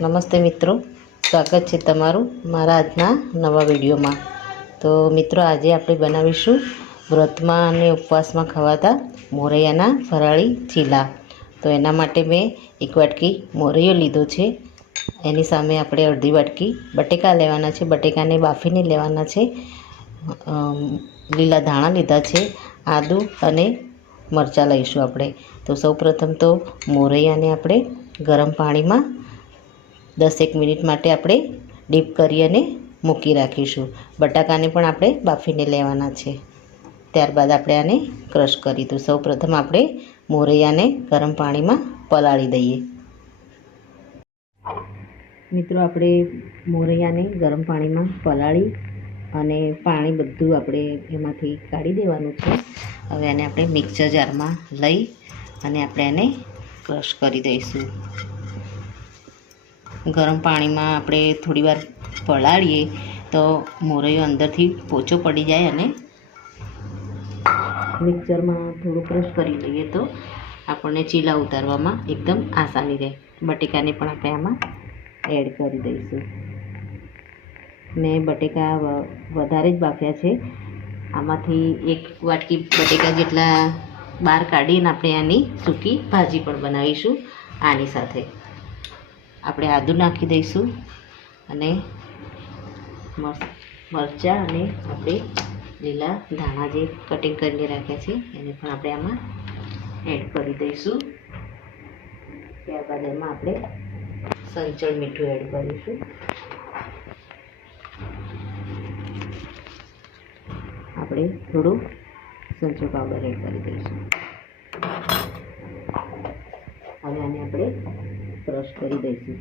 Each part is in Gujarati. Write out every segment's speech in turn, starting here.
નમસ્તે મિત્રો, સ્વાગત છે તમારું મારા આજના નવા વિડીયોમાં। તો મિત્રો, આજે આપણે બનાવીશું વ્રતમાં અને ઉપવાસમાં ખવાતા મોરૈયાના ફરાળી ચીલા। તો એના માટે મેં એક વાટકી મોરૈયો લીધો છે, એની સામે આપણે અડધી વાટકી બટેકા લેવાના છે। બટેકાને બાફીને લેવાના છે। લીલા ધાણા લીધા છે, આદું અને મરચાં લઈશું આપણે। તો સૌપ્રથમ તો મોરૈયાને આપણે ગરમ પાણીમાં 10 મિનિટ માટે આપણે ડીપ કરી અને મૂકી રાખીશું। બટાકાને પણ આપણે બાફીને લેવાના છે, ત્યારબાદ આપણે આને ક્રશ કરી દઉં। સૌપ્રથમ આપણે મોરૈયાને ગરમ પાણીમાં પલાળી દઈએ। મિત્રો, આપણે મોરૈયાને ગરમ પાણીમાં પલાળી અને પાણી બધું આપણે એમાંથી કાઢી દેવાનું છે। હવે આને આપણે મિક્સર જારમાં લઈ અને આપણે એને ક્રશ કરી દઈશું। ગરમ પાણીમાં આપણે થોડીવાર પલાળીએ તો મોરૈયો અંદરથી પોચો પડી જાય અને મિક્સરમાં થોડું ક્રશ કરી લઈએ તો આપણને ચીલા ઉતારવામાં એકદમ આસાની રહે। બટેકાને પણ આપણે આમાં એડ કરી દઈશું। મેં બટેકા વધારે જ બાફ્યા છે, આમાંથી એક વાટકી બટેકા જેટલા બહાર કાઢીને આપણે આની સૂકી ભાજી પણ બનાવીશું। આની સાથે આપણે આદું નાખી દઈશું અને મરચાં અને આપણે લીલા ધાણા જે કટિંગ કરીને રાખ્યા છે એને પણ આપણે આમાં એડ કરી દઈશું। ત્યારબાદ એમાં આપણે સંચળ મીઠું એડ કરીશું। આપણે થોડું સંચળ પાવડર એડ કરી દઈશું। હવે આને આપણે ક્રશ કરી દઈશું।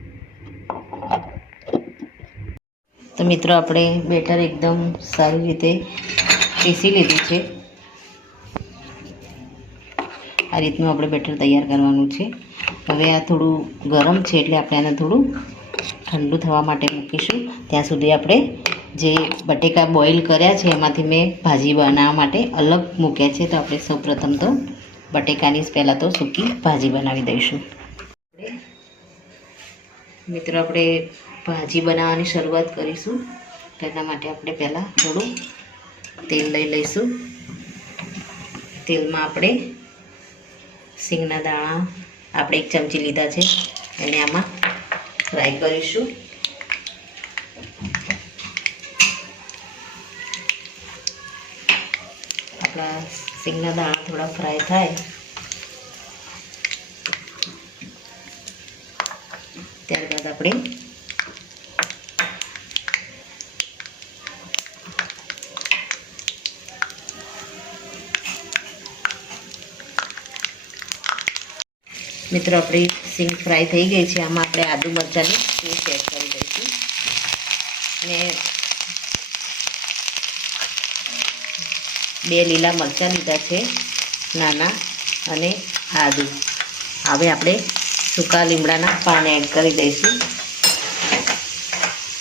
તો મિત્રો, આપણે બેટર એકદમ સારી રીતે પીસી લીધું છે। આ રીતનું આપણે બેટર તૈયાર કરવાનું છે। હવે આ થોડું ગરમ છે એટલે આપણે આને થોડું ઠંડુ થવા માટે મૂકીશું। ત્યાં સુધી આપણે જે બટેકા બોઇલ કર્યા છે એમાંથી મેં ભાજી બનાવવા માટે અલગ મૂક્યા છે। તો આપણે સૌપ્રથમ તો બટેકાની પહેલાં તો સૂકી ભાજી બનાવી દઈશું। મિત્રો, આપણે ભાજી બનાવવાની શરૂઆત કરીશું। તેના માટે આપણે પહેલાં થોડું તેલ લઈ લઈશું। તેલમાં આપણે સિંગના દાણા આપણે 1 ચમચી લીધા છે, એને આમાં ફ્રાય કરીશું। આપણા સિંગના દાણા થોડા ફ્રાય થાય ત્યારબાદ આપણે મિત્રો, આપણી સિંગ ફ્રાય થઈ ગઈ છે। આમાં આપણે આદુ મરચાંની પેસ્ટ એડ કરી દઈશું ને 2 લીલા મરચાં લીધા છે નાના અને આદું। હવે આપણે સૂકા લીમડાના પાન એડ કરી દઈશું।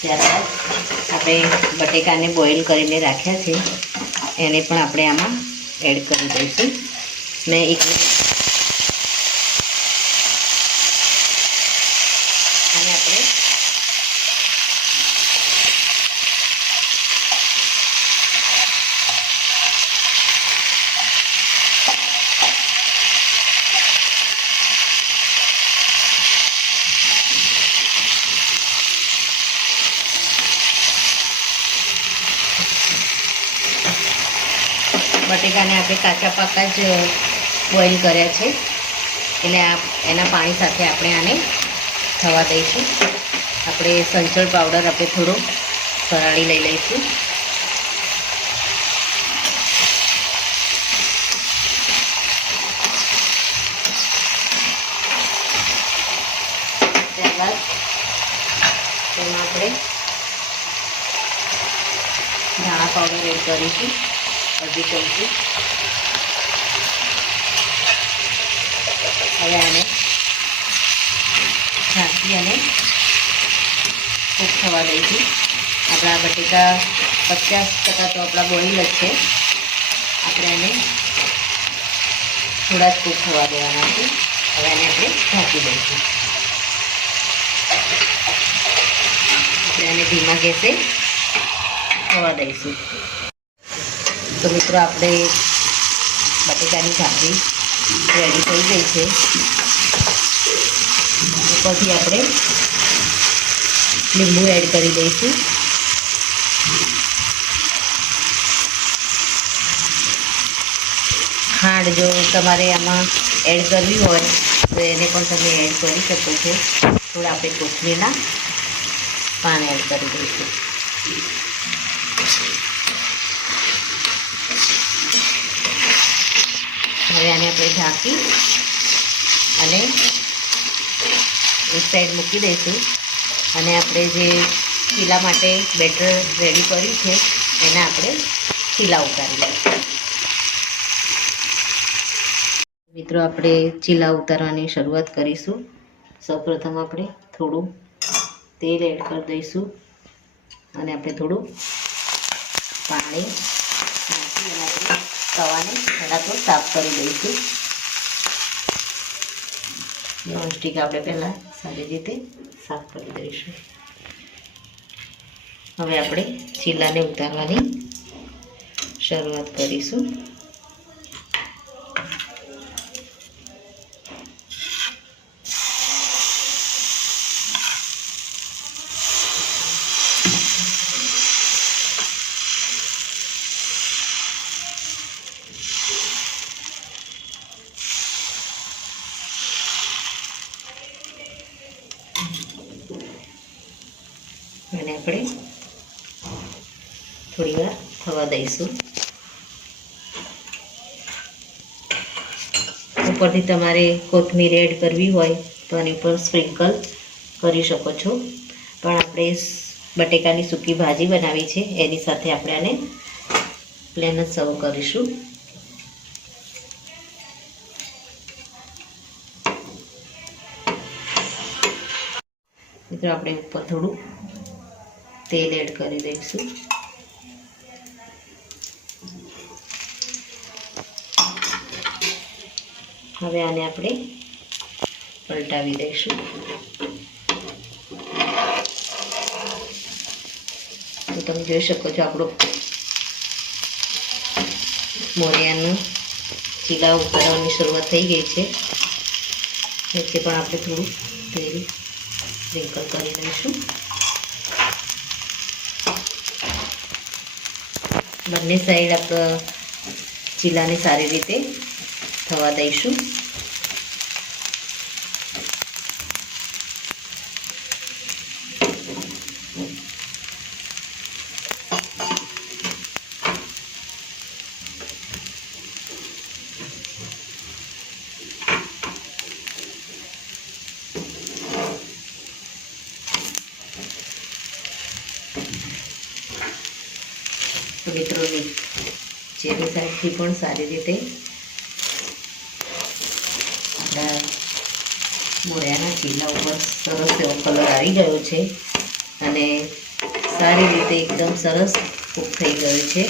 ત્યારબાદ આપણે બટેકાને બોઇલ કરીને રાખ્યા છે એને પણ આપણે આમાં એડ કરી દઈશું ને આને આપણે બટેકાને આપણે કાચા પાકા જ બોઇલ કર્યા છે એટલે એના પાણી સાથે આપણે આને થવા દઈશું। આપણે સંચળ પાવડર આપણે થોડો ફરાળી લઈ લઈશું। ત્યારબાદ તેમાં આપણે ધાણા પાવડર એડ કરીશું 1/2 ચમચી। હવે આને ઢાંકી અને કૂક થવા દઈશું। આપણા બટેકા 50% તો આપણા બોઇલ જ છે, આપણે આને થોડા જ કૂક થવા દેવાના છે। હવે આને આપણે ઢાંકી દઈશું। આને ધીમા ગેસે થવા દઈશું. તો મિત્રો આપણે બટેકાની ભાજી રેડી થઈ ગઈ છે. ઉપરથી આપણે લીંબુ એડ કરી દઈશું. ખાંડ જો તમારે આમાં એડ કરવી હોય તો એને પણ તમે એડ કરી શકો છો. થોડા આપણે કોથમીરના પાન એડ કરી દઈશું. હવે આને આપણે ઢાંકી અને એક સાઈડ મૂકી દઈશું. અને આપણે જે ચીલા માટે બેટર રેડી કર્યું છે એના આપણે ચીલા ઉતારી લઈશું. મિત્રો આપણે ચીલા ઉતારવાની શરૂઆત કરીશું. સૌપ્રથમ આપણે થોડું તેલ એડ કરી દઈશું અને આપણે થોડું પાણી નાખી અને આપણે તવાને થોડાક સાફ કરી દઈશું. નોનસ્ટિક આપણે પહેલાં સારી રીતે સાફ કરી દઈશું. હવે આપણે ચીલાને ઉતારવાની શરૂઆત કરીશું. અને આપણે થોડી વાર થવા દઈશું. ઉપરથી તમારે કોથમીર એડ કરવી હોય તો આની ઉપર સ્પ્રિંકલ કરી શકો છો. પણ આપણે બટેકાની સૂકી ભાજી બનાવી છે એની સાથે આપણે આને પ્લેન જ સર્વ કરીશું. મિત્રો આપણે ઉપર થોડું તેલ એડ કરી દઈશું. હવે આને આપણે પલટાવી દઈશું. તો તમે જોઈ શકો છો આપણું મોરિયાનું ચીલા ઉતારવાની શરૂઆત થઈ ગઈ છે. નીચે પણ આપણે થોડું તેલ સ્પ્રિંકલ કરી દઈશું. બંને સાઈડ આપણે ચીલાને સારી રીતે થવા દઈશું. મિત્રો નીચેની સાઈડથી પણ સારી રીતે આપણા મોરિયાના ચીલા ઉપર સરસ એવો કલર આવી ગયો છે અને સારી રીતે એકદમ સરસ કૂક થઈ ગયું છે.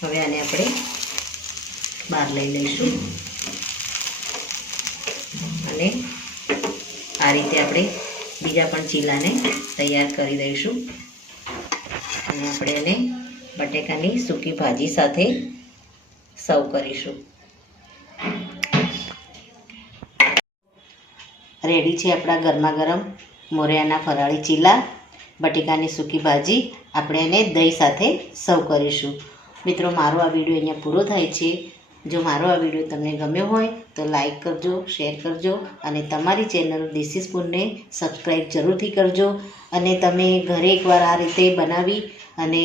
હવે આને આપણે બહાર લઈ લઈશું અને આ રીતે આપણે બીજા પણ ચીલાને તૈયાર કરી દઈશું. અને આપણે એને બટેકાની સૂકી ભાજી સાથે સર્વ કરીશું. રેડી છે આપણા ગરમા ગરમ મોરિયાના ફરાળી ચીલા બટેકાની સૂકી ભાજી. આપણે એને દહીં સાથે સર્વ કરીશું. મિત્રો મારો આ વિડીયો અહીંયા પૂરો થાય છે. જો મારો આ વિડીયો તમને ગમ્યો હોય તો લાઈક કરજો, શેર કરજો અને તમારી ચેનલ દેશી સ્પૂનને સબસ્ક્રાઈબ જરૂરથી કરજો. અને તમે ઘરે એકવાર આ રીતે બનાવી અને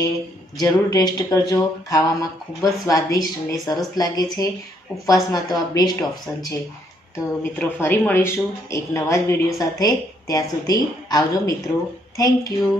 જરૂર ટેસ્ટ કરજો. ખાવામાં ખૂબ જ સ્વાદિષ્ટ અને સરસ લાગે છે. ઉપવાસમાં તો આ બેસ્ટ ઓપ્શન છે. તો મિત્રો ફરી મળીશું એક નવા જ વિડીયો સાથે. ત્યાં સુધી આવજો મિત્રો. Thank you.